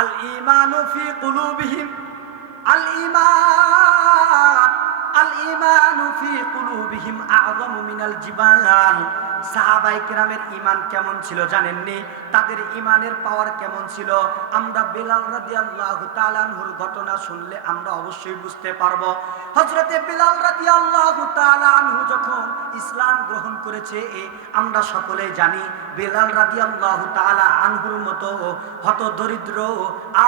আল ঈমানু ফি কুলুবিহিম, আল ঈমান, আল ঈমানু ফি কুলুবিহিম আ'যামু মিনাল জিবাল। সাহাবায়ে কেরামের ঈমান কেমন ছিল জানেননি? তাদের ঈমানের পাওয়ার কেমন ছিল আমরা বেলাল রাদিয়াল্লাহু তাআলা আনহুর ঘটনা শুনলে আমরা অবশ্যই বুঝতে পারবো। হযরতে বেলাল রাদিয়াল্লাহু তাআলা আনহু যখন ইসলাম গ্রহণ করেছে আমরা সকলেই জানি বেলাল রাদিয়াল্লাহু তাআলা আনহুর মতো হত দরিদ্র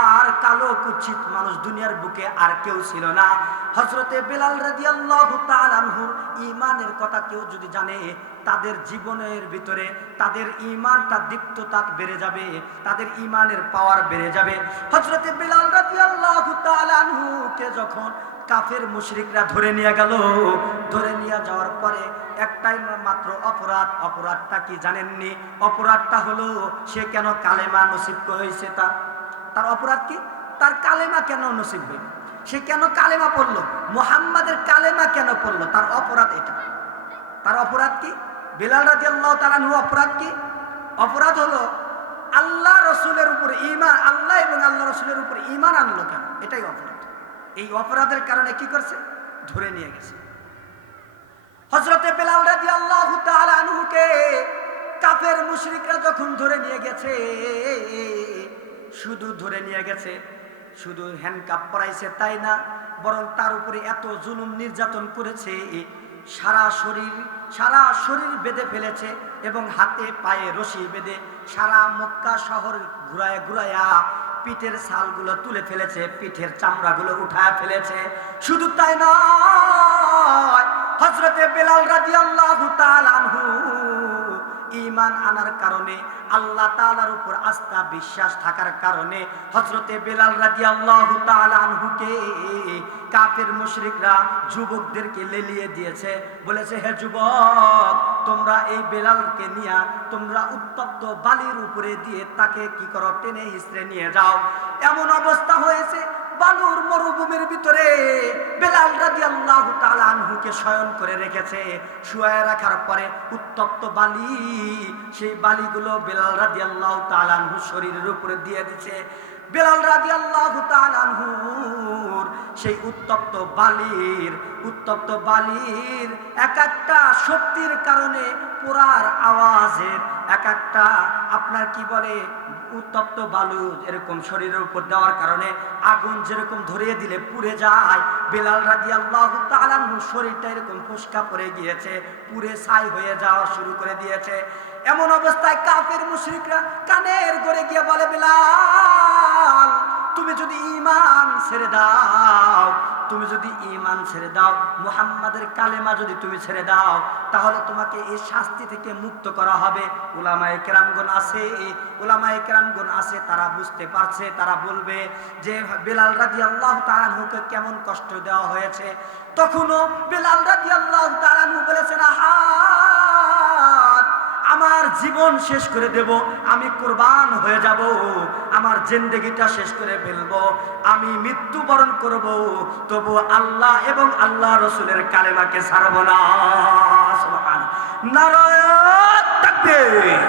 আর কালো কুৎসিত মানুষ দুনিয়ার বুকে আর কেউ ছিল না। হযরতে বেলাল রাদিয়াল্লাহু তাআলা আনহুর ঈমানের কথা কেউ যদি জানে তাদের জীবনের ভিতরে তাদের ঈমানটা দীপ্ততা বেড়ে যাবে, তাদের ঈমানের পাওয়ার বেড়ে যাবে। হযরতে বেলাল রাদিয়াল্লাহু তাআলা আনহুকে যখন কাফের মুশরিকরা ধরে নিয়ে গেল, ধরে নিয়ে যাওয়ার পরে একটাই মাত্র অপরাধ, অপরাধটা কি জানেননি? অপরাধটা হলো সে কেন কালেমা নসিব হয়েছে। তার অপরাধ কি? তার কালেমা কেন নসিব হইল? সে কেন কালেমা পড়লো? মুহাম্মাদের কালেমা কেন পড়লো? তার অপরাধ এটা। তার অপরাধ কি? বেলাল রাদিয়াল্লাহু তাআলা আনহু অপরাধ কি? অপরাধ হলো আল্লাহ রসুলের উপর ঈমান, আল্লাহ এবং আল্লাহ রসুলের উপর ঈমান আনলো কেন? এটাই অপরাধ। এই অপরাধের কারণে কি করছে? ধরে নিয়ে গেছে। হযরতে বেলাল রাদিয়াল্লাহু তাআলা আনহুকে কাফের মুশরিকরা যখন ধরে নিয়ে গেছে, শুধু ধরে নিয়ে গেছে, শুধু হ্যান্ডকাপ পরাইছে তাই না, বরং তার উপরে এত জুলুম নির্যাতন করেছে, সারা শরীর বেঁধে ফেলেছে এবং হাতে পায়ে রশি বেঁধে সারা মক্কা শহর ঘুরায় ঘুরায়া পিঠের ছালগুলো তুলে ফেলেছে, পিঠের চামড়াগুলো উঠায় ফেলেছে। শুধু তাই নয়, হযরতে বেলাল রাদিয়াল্লাহু তাআলা আনহু ঈমান আনার কারণে, আল্লাহ তাআলার উপর আস্থা বিশ্বাস থাকার কারণে হযরতে বেলাল রাদিয়াল্লাহু তাআলা আনহুকে কাফের মুশরিকরা যুবকদেরকে লেলিয়ে দিয়েছে। বলেছে, হে যুবক, তোমরা এই বেলালকে নিয়ে তোমরা উত্তপ্ত বালির উপরে দিয়ে তাকে কি করো? টেনে হিঁচড়ে নিয়ে যাও। এমন অবস্থা হয়েছে বালুর মরুভূমির ভিতরে বেলাল রাদিয়াল্লাহু তাআলা আনহুকে শয়ন করে রেখেছে। শুয়ে রাখার পরে উত্তপ্ত বালি, সেই বালিগুলো বেলাল রাদিয়াল্লাহু তাআলা আনহু শরীরের উপরে দিয়ে দিয়েছে। বেলাল রাদিয়াল্লাহু তাআলা আনহুর সেই উত্তপ্ত বালির এক একটা শক্তির কারণে পোড়ার আওয়াজের এক একটা আপনার কি বলে উত্তপ্ত বালু এরকম শরীরের উপর দেওয়ার কারণে আগুন যেরকম ধরিয়ে দিলে পুড়ে যায়, বেলাল রাদিয়াল্লাহু তাআলা আনহুর শরীরটা এরকম ফোস্কা পড়ে গিয়েছে, পুড়ে ছাই হয়ে যাওয়া শুরু করে দিয়েছে। এমন অবস্থায় কাফের মুশরিকরা কানের গড়ে গিয়ে বলে, বেলাল, তুমি যদি ঈমান ছেড়ে দাও, তুমি যদি ঈমান ছেড়ে দাও, মুহাম্মাদের কালেমা যদি তুমি ছেড়ে দাও, তাহলে তোমাকে এই শাস্তি থেকে মুক্ত করা হবে। উলামায়ে কেরামগণ আছে, তারা বুঝতে পারছে, তারা বলবে যে বেলাল রাদিয়াল্লাহু তাআলা আনহুকে কেমন কষ্ট দেওয়া হয়েছে। তখনও বেলাল রাদিয়াল্লাহু তাআলা আনহু বলেছেন, আমার জীবন শেষ করে দেব, আমি কুরবান হয়ে যাব, আমার জিন্দেগিটা শেষ করে ফেলবো, আমি মৃত্যুবরণ করব, তবু আল্লাহ এবং আল্লাহ রসুলের কালেমাকে ছাড়ব না। সুবহানাল্লাহ। নারায়ে তাকবীর,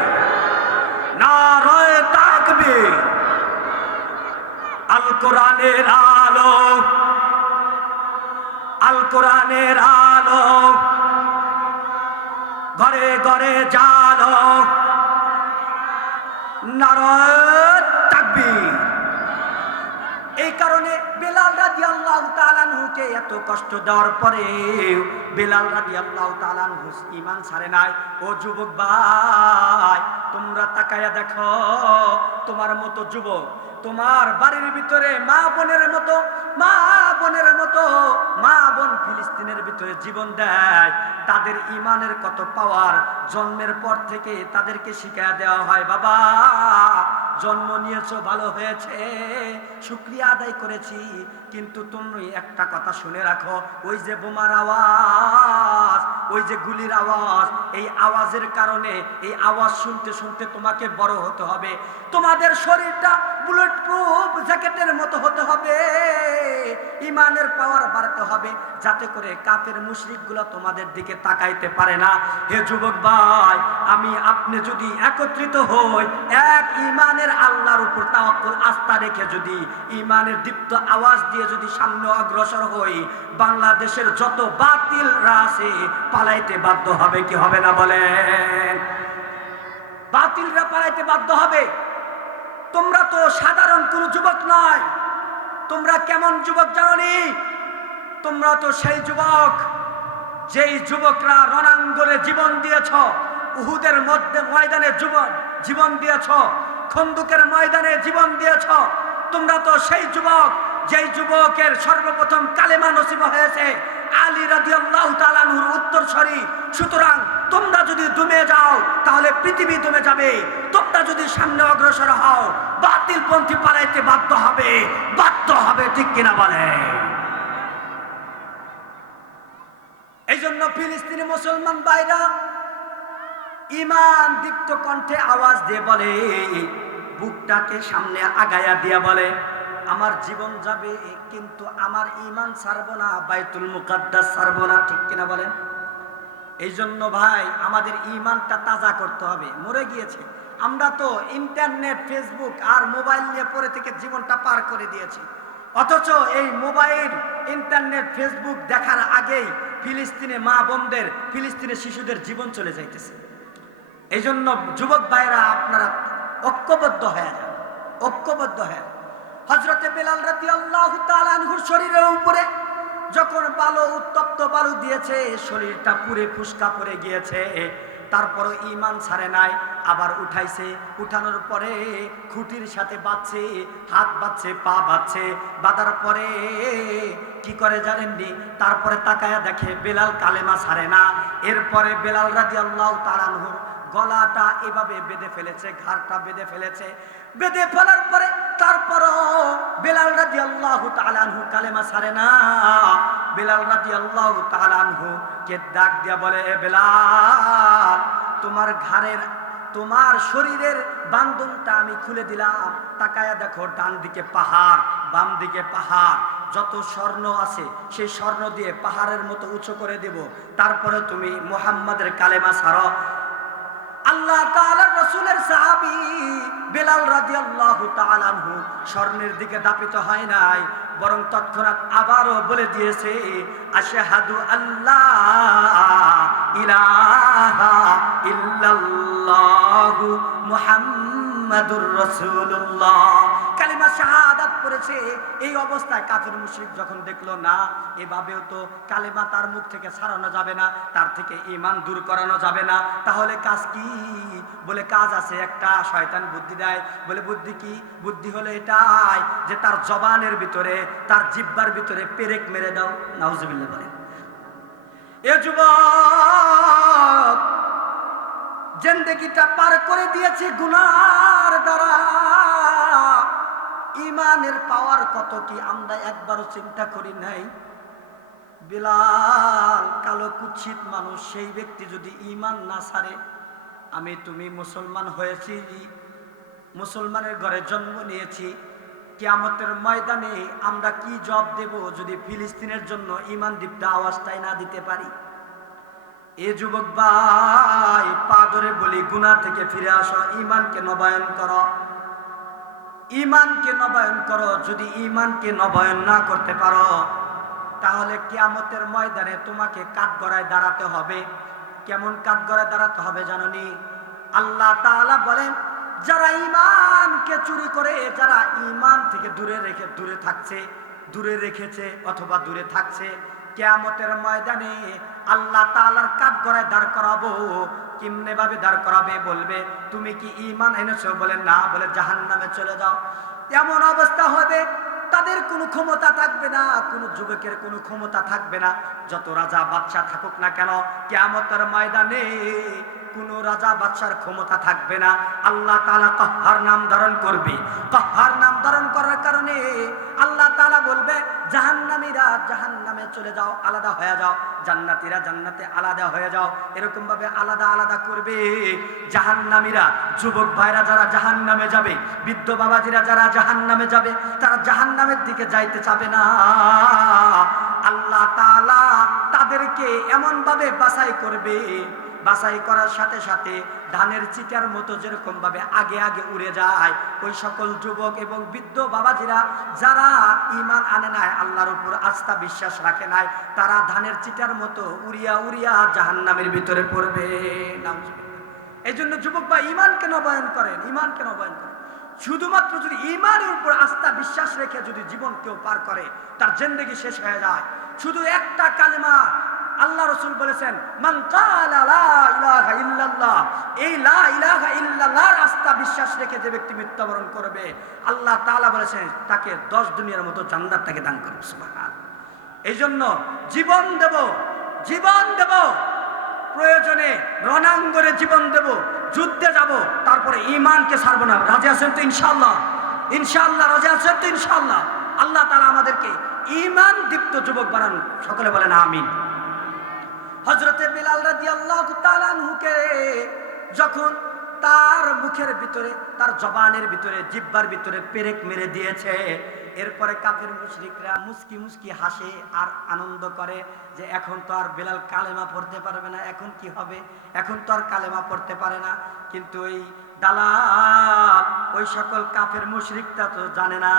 নারায়ে তাকবীর। আল কোরআনের আলো, আল কোরআনের আলো ঘরে ঘরে জালো, নারায়ে তাকবীর। এই কারণে বেলাল রাদিয়াল্লাহু তাআলা আনহুকে এত কষ্ট দেওয়ার পরে বেলাল রাদিয়াল্লাহু তাআলা আনহু ঈমান ছাড়ে নাই। ও যুবক ভাই, তোমরা তাকায়া দেখো, তোমার মতো যুবক তোমার বাড়ির ভিতরে মা বোন ফিলিস্তিনের ভিতরে জীবন দেয়, তাদের ঈমানের কত পাওয়ার। জন্মের পর থেকে তাদেরকে শিক্ষা দেওয়া হয়, বাবা জন্ম নিয়েছো ভালো হয়েছে, শুকরিয়া আদায় করেছি, কিন্তু তুমি একটা কথা শুনে রাখো, ওই যে বোমার আওয়াজ ওই যে গুলির আওয়াজ, এই আওয়াজের কারণে এই আওয়াজ শুনতে শুনতে তোমাকে বড় হতে হবে। তোমাদের শরীরটা বুলেট প্রুফ জ্যাকেটের মতো হতে হবে, ইমানের পাওয়ার বাড়াতে হবে, যাতে করে কাফের মুশরিকগুলো তোমাদের দিকে তাকাইতে পারে না। হে যুবক ভাই, আমি আপনি যদি একত্রিত হই, এক ইমানের আল্লাহর উপর তাওয়াক্কুল আস্থা রেখে যদি ইমানের দীপ্ত আওয়াজ দিয়ে যদি সামনে অগ্রসর হই, বাংলাদেশের যত বাতিলরা আছে পালাইতে বাধ্য হবে, কি হবে না বলেন? বাতিলরা পালাইতে বাধ্য হবে। তোমরা তো সাধারণ কোন যুবক নয়, তোমরা কেমন যুবক জানি? তোমরা তো সেই যুবক যেই যুবকরা রণাঙ্গনে জীবন দিয়েছ, উহুদের ময়দানে জীবন দিয়েছ, খন্দকের ময়দানে জীবন দিয়েছ। তোমরা তো সেই যুবক যেই যুবকের সর্বপ্রথম কালেমা নসিব হয়েছে আলী রাদিয়াল্লাহু তাআলা আনহুর উত্তরসূরি। সুতরাং তোমরা যদি দমে যাও তাহলে পৃথিবী দমে যাবে। তোমরা যদি সামনে অগ্রসর হও, বাতিলপন্থী পালাইতে বাধ্য হবে, ঠিক কিনা বলে? এই জন্য ফিলিস্তিনি মুসলমান ভাইরা ইমান দীপ্ত কণ্ঠে আওয়াজ দিয়ে বলে, বুকটাকে সামনে আগায়া দিয়া বলে, আমার জীবন যাবে কিন্তু আমার ইমান ছাড়বো না, বাইতুল মুকাদ্দাস ছাড়বো না, ঠিক কিনা বলেন? এই জন্য ভাই আমাদের ইমানটা তাজা করতে হবে। মরে গিয়েছে, আমরা তো ইন্টারনেট, ফেসবুক আর মোবাইল নিয়ে পরে থেকে জীবনটা পার করে দিয়েছি। অথচ এই মোবাইল, ইন্টারনেট, ফেসবুক দেখার আগেই ফিলিস্তিনে মা বোনদের, ফিলিস্তিনে শিশুদের জীবন চলে যাইতেছে। এই জন্য যুবক ভাইরা আপনারা ঐক্যবদ্ধ হয়ে যান, ঐক্যবদ্ধ হয়ে। হযরতে বেলাল রাদিয়াল্লাহু তাআলা আনহুর শরীরের উপরে যখন বালু, উত্তপ্ত বালু দিয়েছে, শরীরটা পুরে ফুসকা পড়ে গিয়েছে, তারপরও ঈমান ছাড়ে নাই। আবার উঠাইছে, উঠানোর পরে খুঁটির সাথে বাঁধছে, হাত বাঁধছে, পা বাঁধছে, বাঁধার পরে কি করে জানেননি? তারপরে তাকায়া দেখে বেলাল কালেমা ছাড়ে না। এরপরে বেলাল রাদিয়াল্লাহু তাআলা আনহুর গলাটা এভাবে বেঁধে ফেলেছে, ঘাড়টা বেঁধে ফেলেছে। বেঁধে ফেলার পরে তারপরও বেলাল রাদিয়াল্লাহু তাআলা আনহু কালেমা ছাড়ে না। বেলাল রাদিয়াল্লাহু তাআলা আনহু কে ডাক দিয়া বলে, এ বেলাল, তোমার ঘাড়ের, তোমার শরীরের বান্ধনটা আমি খুলে দিলাম। তাকায়া দেখো, ডান দিকে পাহাড়, বাম দিকে পাহাড়, যত স্বর্ণ আছে সেই স্বর্ণ দিয়ে পাহাড়ের মতো উঁচু করে দেব। তারপরে তুমি মুহাম্মাদের কালেমা ছাড়ো। আল্লাহ তাআলার রাসূলের সাহাবী বেলাল রাদিয়াল্লাহু তাআলা আনহু স্বর্ণের দিকে দাপিত হয় নাই, বরং তৎক্ষণাৎ আবারও বলে দিয়েছে, আশহাদু আল্লাহ ইলাহা ইল্লাল্লাহু মুহাম্মাদুর রাসূলুল্লাহ। কালিমা শাহাদাত পড়েছে। এই অবস্থায় কাফির মুশরিক যখন দেখলো না, এভাবেও তো কালেমা তার মুখ থেকে ছাড়ানো যাবে না, তার থেকে ঈমান দূর করানো যাবে না, তাহলে কাজ কি? বলে কাজ আছে একটা। শয়তান বুদ্ধি দেয়, বলে বুদ্ধি কি? বুদ্ধি হলো এটাই যে তার জবানের ভিতরে, তার জিহ্বার ভিতরে পেরেক মেরে দাও। নাউজুবিল্লাহ বলেন। এ যুবক জিন্দেগিটা পার করে দিয়েছে গুনার দ্বারা। ইমানের পাওয়ার কত কি আমরা একবারও চিন্তা করি নাই? বেলাল কালো কুৎসিত মানুষ, সেই ব্যক্তি যদি ইমান না ছাড়ে, আমি তুমি মুসলমান হয়েছি, মুসলমানের ঘরে জন্ম নিয়েছি, কিয়ামতের ময়দানে আমরা কি জবাব দেব যদি ফিলিস্তিনের জন্য ইমান দীপ্ত আওয়াজটাই না দিতে পারি? এ যুবক ভাই, পা ধরে বলি, গুনাহ থেকে ফিরে আসো, ইমানকে নবায়ন করো, ইমানকে নবায়ন করো। যদি ইমানকে নবায়ন না করতে পারো, তাহলে কিয়ামতের ময়দানে তোমাকে কাঠগড়ায় দাঁড়াতে হবে। কেমন কাঠগড়ায় দাঁড়াতে হবে জানোনি? আল্লাহ তাআলা বলেন, যারা ইমানকে চুরি করে, যারা ইমান থেকে দূরে রেখেছে অথবা দূরে থাকছে, কিয়ামতের ময়দানে আল্লাহ তাআলার কাঠগড়ায় দাঁড় করাবো। কেমনে ভাবে দাঁড় করাবে? বলবে, তুমি কি ঈমান এনেছো? বলে না। বলে জাহান্নামে চলে যাও। এমন অবস্থা হবে, তাদের কোনো ক্ষমতা থাকবে না, কোনো যুবকের কোনো ক্ষমতা থাকবে না। যত রাজা বাদশা থাকুক না কেন, কিয়ামতের ময়দানে কোনো রাজা বাদশার ক্ষমতা থাকবে না। আল্লাহ তাআলা কাহ্হার নাম ধারণ করবে। কাহ্হার নাম ধারণ করার কারণে আল্লাহ তাআলা বলবে, জাহান্নামীরা জাহান্নামে চলে যাও, আলাদা হয়ে যাও, জান্নাতীরা জান্নাতে আলাদা হয়ে যাও। এরকম ভাবে আলাদা আলাদা করবে। জাহান্নামীরা, যুবক ভাইরা যারা জাহান্নামে যাবে, বৃদ্ধ বাবাজিরা যারা জাহান্নামে যাবে, তারা জাহান্নামের দিকে যাইতে চাবে না। আল্লাহ তাআলা তাদেরকে এমন ভাবে বাছাই করবে, বাছাই করার সাথে সাথে ধানের চিটার মতো যেরকম ভাবে আগে আগে উড়ে যায়, ওই সকল যুবক এবং বৃদ্ধ বাবাজিরা যারা ঈমান আনে নাই, আল্লাহর উপর আস্থা বিশ্বাস রাখে নাই, তারা ধানের চিটার মতো উড়িয়া উড়িয়া জাহান্নামের ভিতরে পড়বে। এই জন্য যুবক ভাই, ঈমান কেন বয়ান করেন? ঈমান কেন বয়ান করেন? শুধুমাত্র যদি ঈমানের উপর আস্থা বিশ্বাস রেখে যদি জীবন কেউ পার করে, তার জিন্দেগি শেষ হয়ে যায়। শুধু একটা কালেমা, আল্লাহ রাসূল বলেছেন, মান ক্বালা লা ইলাহা ইল্লাল্লাহ, এই লা ইলাহা ইল্লাল্লাহর আস্থা বিশ্বাস রেখে যে ব্যক্তি মৃত্যুবরণ করবে, আল্লাহ তাআলা বলেছেন তাকে 10 দুনিয়ার মতো জান্নাত তাকে দান করবে। সুবহানাল্লাহ। এই জন্য জীবন দেব, জীবন দেব, প্রয়োজনে রণাঙ্গনে জীবন দেব, যুদ্ধে যাব, তারপরে ঈমানকে ছাড়বো না। রাজি আছেন তো ইনশাআল্লাহ? ইনশাআল্লাহ রাজি আছেন তো ইনশাআল্লাহ? আল্লাহ তাআলা আমাদেরকে ঈমান দীপ্ত যুবক বানান। সকলে বলেন আমিন। হযরতে বিলাল রাদিয়াল্লাহু তাআলা আনহুকে যখন তার মুখের ভিতরে, তার জবানের ভিতরে, জিহ্বার ভিতরে পেরেক মেরে দিয়েছে, এরপরে কাফের মুশরিকরা মুস্কি মুস্কি হাসে আর আনন্দ করে যে এখন তো আর বিলাল কালেমা পড়তে পারবে না, এখন কি হবে, এখন তো আর কালেমা পড়তে পারে না। কিন্তু ওই দালাল, ওই সকল কাফের মুশরিকরা তো জানে না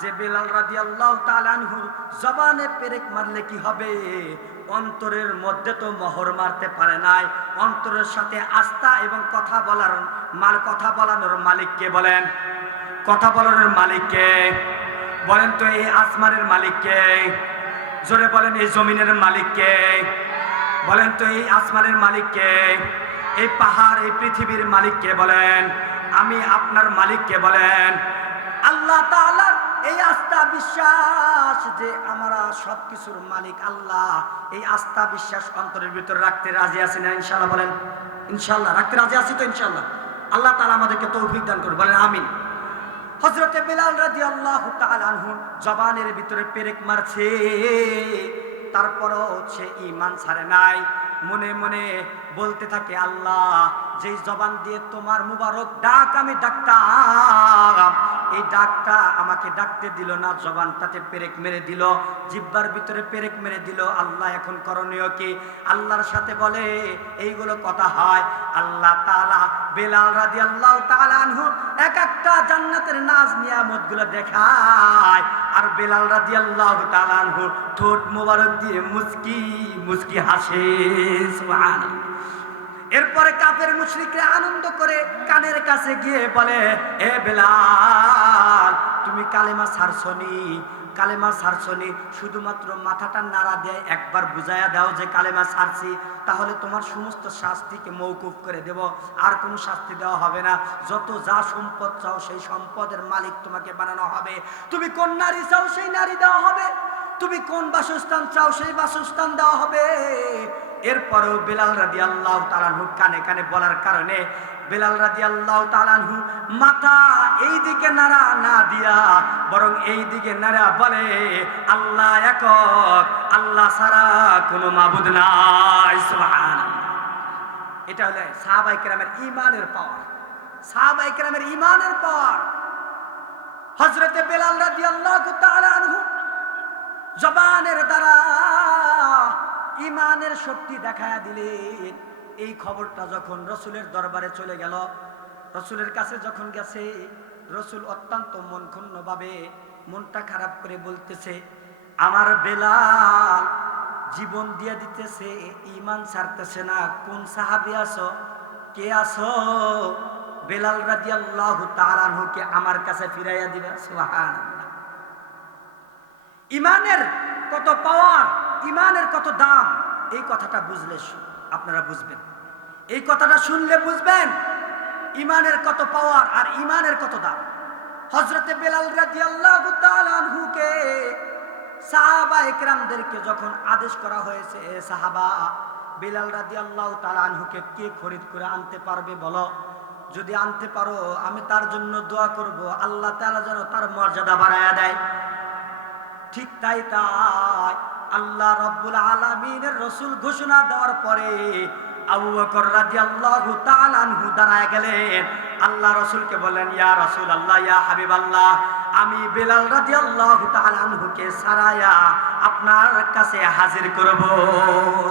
যে বিলাল রাদিয়াল্লাহু তাআলা আনহু জবানে পেরেক মারলে কি হবে, অন্তরের মধ্যে তো মোহর মারতে পারে নাই। অন্তরের সাথে আস্থা এবং কথা বলানোর মালিককে বলেন, কথা বলানোর মালিককে বলেন তো, এই আসমানের মালিককে, জোরে বলেন এই জমিনের মালিককে, বলেন তো এই আসমানের মালিককে, এই পাহাড় এই পৃথিবীর মালিককে বলেন, আমি আপনার মালিককে বলেন। আল্লাহ তাআলার এই আস্থা বিশ্বাস যে আমরা সবকিছুর মালিক আল্লাহ, এই আস্থা বিশ্বাস অন্তরের ভিতরে রাখতে রাজি আছি না ইনশাআল্লাহ? বলেন ইনশাআল্লাহ। রাখতে রাজি আছি তো ইনশাআল্লাহ? আল্লাহ তাআলা আমাদেরকে তৌফিক দান করুন, বলেন আমিন। হযরতে বিলাল রাদিয়াল্লাহু তাআলা আনহু জবানের ভিতরে পেরেক মারছে, তারপরও সে ঈমান ছাড়ে নাই। মনে মনে বলতে থাকে, আল্লাহ যেই জবান দিয়ে তোমার মুবারক ডাক আমি ডাকতাম, এই ডাকটা আমাকে ডাকতে দিল না, জবানটাতে পেরেক মেরে দিল, জিহ্বার ভিতরে পেরেক মেরে দিল। আল্লাহ এখন করণীয় কি? আল্লাহর সাথে বলে এইগুলো কথা হয়। আল্লাহ তাআলা বিলাল রাদিয়াল্লাহু তাআলা আনহু এক একটা জান্নাতের নাজ নিয়ামতগুলো দেখায়, আর বিলাল রাদিয়াল্লাহু তাআলা আনহু ঠোঁট মোবারক দিয়ে মুস্কি মুস্কি হাসে। সুবহানাল্লাহ। এরপরে কাফের মুশরিকরা আনন্দ করে কানের কাছে গিয়ে বলে, এ বিলাল, তুমি কালেমা ছাড়ছনি, কালেমা ছাড়ছনি, শুধুমাত্র মাথাটা নাড়া দিয়ে একবার বুঝাইয়া দাও যে কালেমা ছাড়ছি, তাহলে তোমার সমস্ত শাস্তিকে মওকুফ করে দেব, আর কোনো শাস্তি দেওয়া হবে না। যত যা সম্পদ চাও সেই সম্পদের মালিক তোমাকে বানানো হবে, তুমি কোন নারী চাও সেই নারী দেওয়া হবে, তুমি কোন বাসস্থান চাও সেই বাসস্থান দেওয়া হবে। এরপরেও বিলাল রাদিয়াল্লাহু তাআলা আনহু কানে কানে বলার কারণে বিলাল রাদিয়াল্লাহু তাআলা আনহু মাথা এই দিকে নাড়া না দিয়া বরং এই দিকে নাড়া বলে, আল্লাহ একক, আল্লাহ ছাড়া কোনো মাবুদ নাই। সুবহানাল্লাহ। এটা হলো সাহাবায়ে কেরামের ঈমানের পাওয়ার, সাহাবায়ে কেরামের ঈমানের পাওয়ার। হযরতে বিলাল রাদিয়াল্লাহু তাআলা আনহু জবানের দ্বারা ঈমানের শক্তি দেখায়া দিলেন। এই খবরটা যখন রসুলের দরবারে চলে গেল, রসুলের কাছে যখন গেছে, রসুল অত্যন্ত মন ক্ষুণ্ণ ভাবে, মনটা খারাপ করে বলতেছে, আমার বেলাল জীবন দিয়ে দিতেছে, ঈমান ছাড়তেছে না, কোন সাহাবী আছো, কে আছো? বেলাল রাদিয়াল্লাহু তাআলা আনহুকে আমার কাছে ফিরাইয়া দিবে। সুবহানাল্লাহ। ঈমানের কত পাওয়ার, ঈমানের কত দাম, এই কথাটা বুঝলে আপনারা বুঝবেন, এই কথাটা শুনলে বুঝবেন ঈমানের কত পাওয়ার আর ঈমানের কত দাম। হযরতে বেলাল রাদিয়াল্লাহু তাআলা আনহুকে সাহাবায়ে কেরামদেরকে যখন আদেশ করা হয়েছে, সাহাবা বেলাল রাদিয়াল্লাহু তাআলা আনহুকে কে খরিদ করে আনতে পারবে বলো, যদি আনতে পারো আমি তার জন্য দোয়া করব, আল্লাহ তাআলা যেন তার মর্যাদা বাড়ায়া দেয়। ঠিক তাই আল্লাহ রাব্বুল আলামিনের রাসূল ঘোষণা দেওয়ার পরে আবু বকর রাদিয়াল্লাহু তাআলা আনহু দাঁড়ায় গেলেন। আল্লাহ রাসূলকে বললেন, ইয়া রাসূলুল্লাহ, ইয়া হাবিবাল্লাহ, আমি বেলাল রাদিয়াল্লাহু তাআলা আনহুকে সারায়া আপনার কাছে হাজির করব।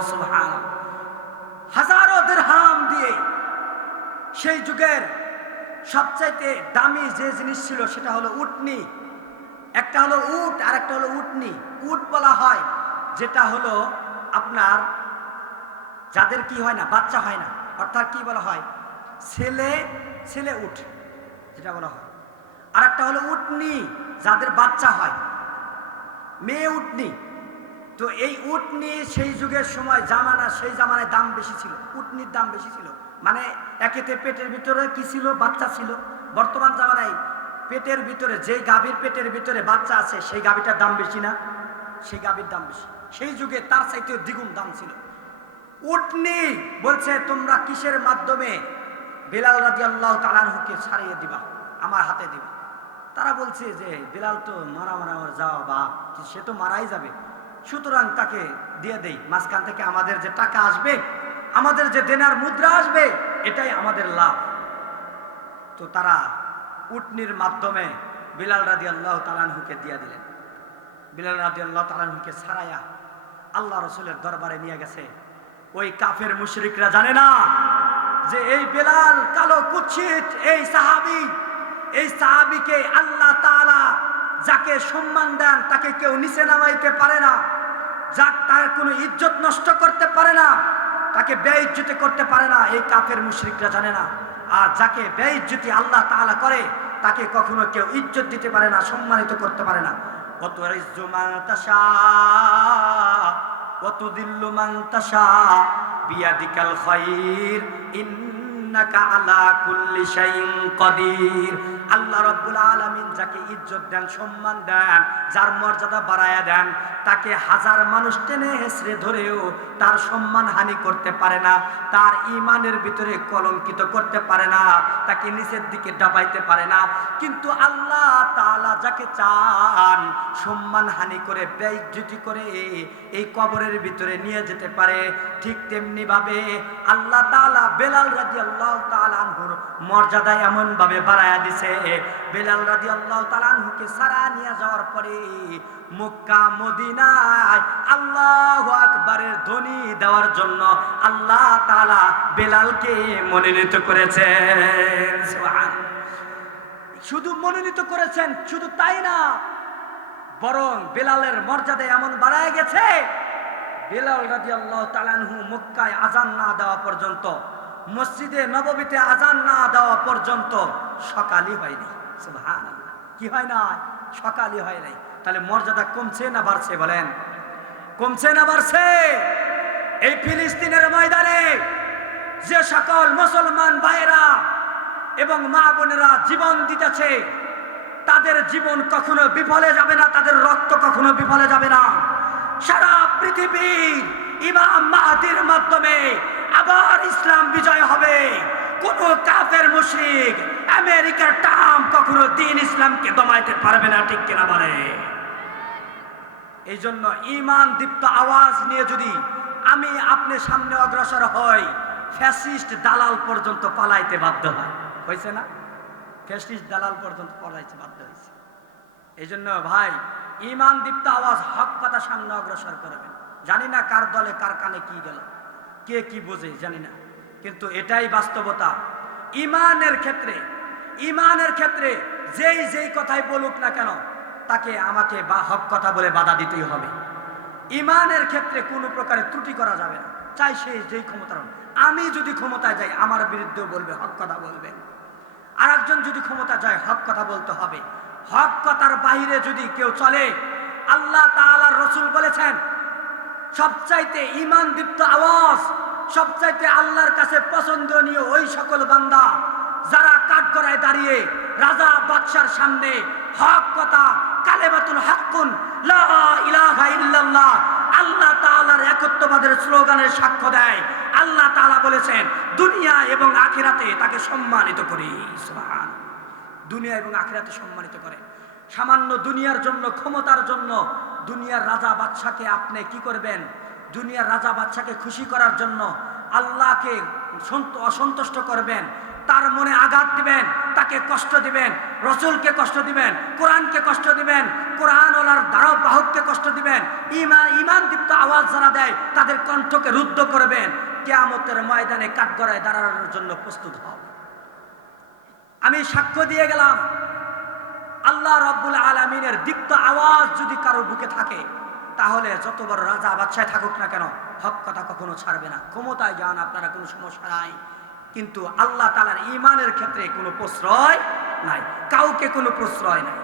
সুবহানাল্লাহ। হাজারো দিরহাম দিয়ে সেই যুগের সবচাইতে দামি যে জিনিস ছিল সেটা হলো উটনি। একটা হলো উট আর একটা হলো উটনি। উট বলা হয় যেটা হলো আপনার যাদের কি হয় না, বাচ্চা হয় না, অর্থাৎ কি বলা হয়, ছেলে ছেলে উট যেটা বলা হয়। আর একটা হলো উটনি যাদের বাচ্চা হয়, মেয়ে উটনি। তো এই উটনি সেই যুগের সময় সেই জামানায় দাম বেশি ছিল, উটনির দাম বেশি ছিল। মানে একেতে পেটের ভিতরে কি ছিল, বাচ্চা ছিল। বর্তমান জামানায় পেটের ভিতরে, যে গাভীর পেটের ভিতরে বাচ্চা আছে সেই গাভীটার দাম বেশি না, সেই গাভীর দাম বেশি। সেই যুগে তার চাইতে দ্বিগুণ দাম ছিল। উটনি বলছে, তোমরা কিসের মাধ্যমে বেলাল রাদিয়াল্লাহু তাআলা আনহুকে ছাড়িয়ে দিবা, আমার হাতে দিবা। তারা বলছে যে বেলাল তো মারা যাও বা সে তো মারাই যাবে, সুতরাং তাকে দিয়ে দেই, মাঝখান থেকে আমাদের যে টাকা আসবে, আমাদের যে দেনার মুদ্রা আসবে, এটাই আমাদের লাভ। তো তারা উটনির মাধ্যমে বেলাল রাদিয়াল্লাহু তাআলা আনহুকে দিয়ে দিলেন। বেলাল রাদিয়াল্লাহু তাআলা আনহুকে ছাড়াইয়া আল্লাহ রাসূলের দরবারে নিয়ে গেছে। ওই কাফের মুশরিকরা জানে না যে এই বেলাল কালো কুৎসিত এই সাহাবীকে আল্লাহ তাআলা যাকে সম্মান দেন তাকে কেউ নিচে নামাইতে পারে না, তার কোনো ইজ্জত নষ্ট করতে পারে না, তাকে বেইজ্জতি করতে পারে না। এই কাফের মুশরিকরা জানে না। আর যাকে বেইজ্জতি আল্লাহ তাআলা করে তাকে কখনো কেউ ইজ্জত দিতে পারে না, সম্মানিত করতে পারে না। কত ইজ্জু মান তাশা ওয়া তুযিল্লু মান তাশা বিয়াদিকাল খায়র ইন্নাকা আলা কুল্লি শাইইন কাদির। আল্লাহ রাব্বুল আলামিন যাকে ইজ্জত দেন, সম্মান দেন, যার মর্যাদা বাড়ায়া দেন, তাকে হাজার মানুষ টেনে হেসড়ে ধরেও তার সম্মান হানি করতে পারে না, তার ঈমানের ভিতরে কলঙ্কিত করতে পারে না, তাকে নিচের দিকে ডাবাইতে পারে না। কিন্তু আল্লাহ তাআলা যাকে চান সম্মান হানি করে, বেইজ্জতি করে এই কবরের ভিতরে নিয়ে যেতে পারে। ঠিক তেমনি ভাবে আল্লাহ তাআলা বেলাল রাদিয়াল্লাহু তাআলা আনহুর মর্যাদা এমন ভাবে বাড়ায়া দিছে। বেলাল রাদিয়াল্লাহু তাআলা আনহুকে সারা নিয়ে যাওয়ার পরে মক্কা মদিনায় আল্লাহু আকবারের ধ্বনি দেওয়ার জন্য আল্লাহ তাআলা বেলালকে মনোনীত করেছেন। সুবহানাল্লাহ। শুধু মনোনীত করেছেন, শুধু তাই না, বরং বেলালের মর্যাদা এমন বাড়ায় গেছে, বেলাল রাদিয়াল্লাহু তাআলা আনহু মক্কায় আযান না দেওয়া পর্যন্ত, মসজিদে নববীতে আযান না দেওয়া পর্যন্ত সকালই হয়নি। সুবহানাল্লাহ। কি হয় না? সকালই হয় নাই। তাহলে মর্যাদা কমছে না বাড়ছে? বলেন, কমছে না বাড়ছে? এই ফিলিস্তিনের ময়দানে যে সকল মুসলমান ভাইরা এবং মা বোনেরা জীবন দিতেছে, তাদের জীবন কখনো বিফলে যাবে না, তাদের রক্ত কখনো বিফলে যাবে না। সারা পৃথিবীর ইমাম মাহদির মাধ্যমে আবার ইসলাম বিজয় হবে। কোন কাফের মুশরিক, আমেরিকার ট্রাম্প কখনো দ্বীন ইসলামকে দমাইতে পারবে না। ঠিক কিনা বলে? এই জন্য ঈমান দীপ্ত আওয়াজ নিয়ে যদি আমি আপনি সামনে অগ্রসর হই, ফ্যাসিস্ট দালাল পর্যন্ত পালাইতে বাধ্য হয়। হয়েছে না? ফ্যাসিস্ট দালাল পর্যন্ত পালাইতে বাধ্য হয়েছে। এই জন্য ভাই, ঈমান দীপ্ত আওয়াজ, হক কথা সামনে অগ্রসর করবেন। জানি না কার দলে কার কানে কি গেল, কে কি বোঝে জানি না, কিন্তু এটাই বাস্তবতা। ঈমানের ক্ষেত্রে যেই কথাই বলুক না কেন, তাকে আমাকে হক কথা বলে বাধা দিতেই হবে। ঈমানের ক্ষেত্রে কোনো প্রকারে ত্রুটি করা যাবে না, চাই সে যেই ক্ষমতার। আমি যদি ক্ষমতায় যাই, আমার বিরুদ্ধেও বলবে, হক কথা বলবে। আর একজন যদি ক্ষমতা যায়, হক কথা বলতে হবে। হক কথার বাহিরে যদি কেউ চলে, আল্লাহ তাআলার রাসূল বলেছেন, সবচাইতে ঈমান দীপ্ত আওয়াজ, সবচাইতে আল্লাহর কাছে পছন্দনীয় ওই সকল বান্দা যারা কাঠগড়ায় দাঁড়িয়ে রাজা বাদশার সামনে হক কথা, কালেমাতুল হাক্কুন লা ইলাহা ইল্লাল্লাহ, আল্লাহ তাআলার একত্ববাদের স্লোগানের সাক্ষ্য দেয়। আল্লাহ তাআলা বলেছেন, দুনিয়া এবং আখিরাতে তাকে সম্মানিত করি। সুবহানাল্লাহ। দুনিয়া এবং আখিরাতে সম্মানিত করে। সামান্য দুনিয়ার জন্য, ক্ষমতার জন্য দুনিয়ার রাজা বাদশাকে আপনি কি করবেন? দুনিয়ার রাজা বাদশাকে খুশি করার জন্য আল্লাহকে অসন্তুষ্ট করবেন, তার মনে আঘাত দিবেন, তাকে কষ্ট দিবেন, রসুলকে কষ্ট দিবেন, কোরআনকে কষ্ট দিবেন, কোরআন ওলার ধারাবাহককে কষ্ট দিবেন, ইমান দীপ্ত আওয়াজ যারা দেয় তাদের কণ্ঠকে রুদ্ধ করবেন। কিয়ামতের ময়দানে কাঠগড়ায় দাঁড়ানোর জন্য প্রস্তুত হও। আমি সাক্ষ্য দিয়ে গেলাম, আল্লাহ রাব্বুল আলামিনের দীপ্ত আওয়াজ যদি কারোর বুকে থাকে, তাহলে যত বড় রাজা বাদশায় থাকুক না কেন, হক কথা কখনো ছাড়বে না। ক্ষমতায় যান আপনারা, কোনো সমস্যা নাই, কিন্তু আল্লাহ তাআলার ঈমানের ক্ষেত্রে কোনো প্রশ্রয় নাই, কাউকে কোনো প্রশ্রয় নাই।